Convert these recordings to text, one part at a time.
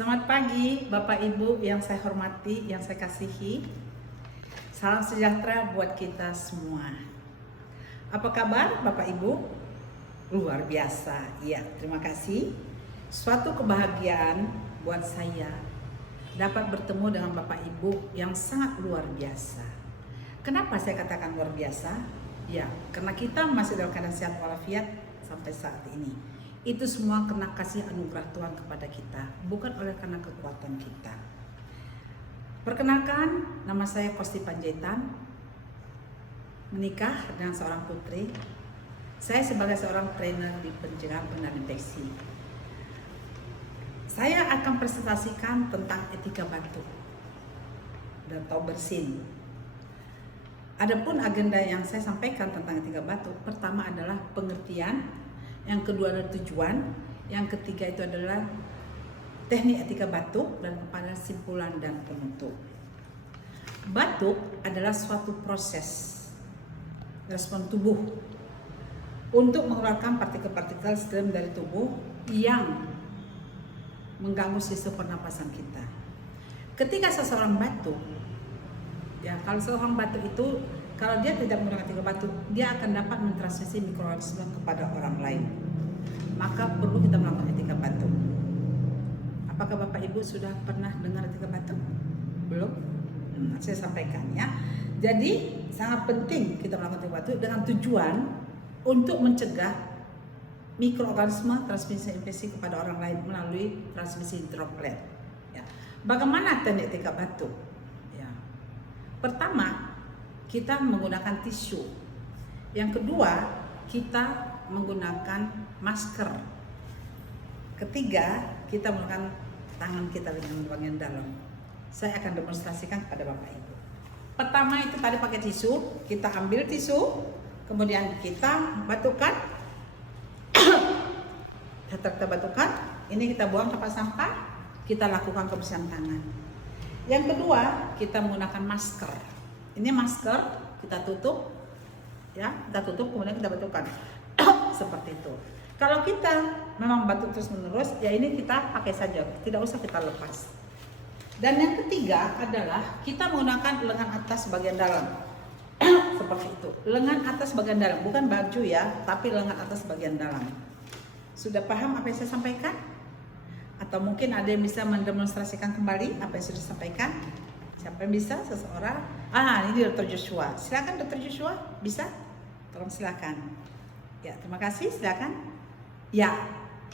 Selamat pagi Bapak Ibu yang saya hormati, yang saya kasihi. Salam sejahtera buat kita semua. Apa kabar Bapak Ibu? Luar biasa. Ya, terima kasih. Suatu kebahagiaan buat saya dapat bertemu dengan Bapak Ibu yang sangat luar biasa. Kenapa saya katakan luar biasa? Ya, karena kita masih dalam keadaan sehat walafiat sampai saat ini. Itu semua karena kasih anugerah Tuhan kepada kita, bukan oleh karena kekuatan kita. Perkenalkan, nama saya Kosti Panjaitan, menikah dengan seorang putri. Saya sebagai seorang trainer di pencegahan pengendalian infeksi. Saya akan presentasikan tentang etika batuk atau bersin. Adapun agenda yang saya sampaikan tentang etika batuk, pertama adalah pengertian, yang kedua adalah tujuan, yang ketiga itu adalah teknik etika batuk, dan kepada simpulan dan penutup. Batuk adalah suatu proses respon tubuh untuk mengeluarkan partikel-partikel steril dari tubuh yang mengganggu sistem pernapasan kita. Ketika seseorang batuk, ya kalau seseorang batuk itu, kalau dia tidak menggunakan etika batuk, dia akan dapat mentransmisi mikroorganisme kepada orang lain. Maka perlu kita melakukan etika batuk. Apakah Bapak Ibu sudah pernah dengar etika batuk? Belum? Saya sampaikan ya. Jadi sangat penting kita melakukan etika batuk dengan tujuan untuk mencegah mikroorganisme transmisi infeksi kepada orang lain melalui transmisi droplet. Ya. Bagaimana teknik etika batuk? Ya. Pertama, kita menggunakan tisu. Yang kedua, kita menggunakan masker. Ketiga, kita menggunakan tangan kita dengan bagian dalam. Saya akan demonstrasikan kepada Bapak Ibu. Pertama itu tadi pakai tisu, kita ambil tisu, kemudian kita batukkan. Kita batukkan, ini kita buang tempat sampah, kita lakukan kebersihan tangan. Yang kedua, kita menggunakan masker. Ini masker, kita tutup, ya, kita tutup, kemudian kita batukkan, seperti itu. Kalau kita memang batuk terus menerus, ya ini kita pakai saja, tidak usah kita lepas. Dan yang ketiga adalah kita menggunakan lengan atas bagian dalam, seperti itu. Lengan atas bagian dalam, bukan baju ya, tapi lengan atas bagian dalam. Sudah paham apa yang saya sampaikan? Atau mungkin ada yang bisa mendemonstrasikan kembali apa yang sudah disampaikan? Siapa yang bisa? Seseorang? Ini Dr. Joshua. Silakan Dr. Joshua, bisa? Tolong silakan. Ya, terima kasih. Silakan. Ya,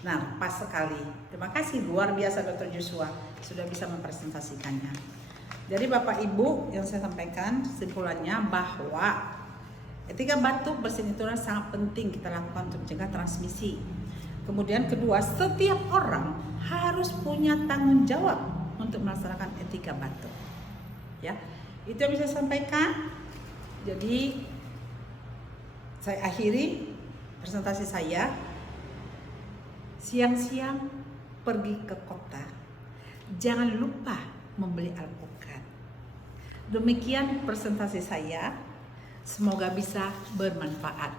nah pas sekali. Terima kasih, luar biasa Dr. Joshua sudah bisa mempresentasikannya. Jadi Bapak Ibu yang saya sampaikan simpulannya bahwa etika batuk bersin itu sangat penting kita lakukan untuk mencegah transmisi. Kemudian kedua, setiap orang harus punya tanggung jawab untuk melaksanakan etika batuk. Ya, itu yang bisa saya sampaikan. Jadi saya akhiri presentasi saya. Siang-siang pergi ke kota, jangan lupa membeli alpukat. Demikian presentasi saya, semoga bisa bermanfaat.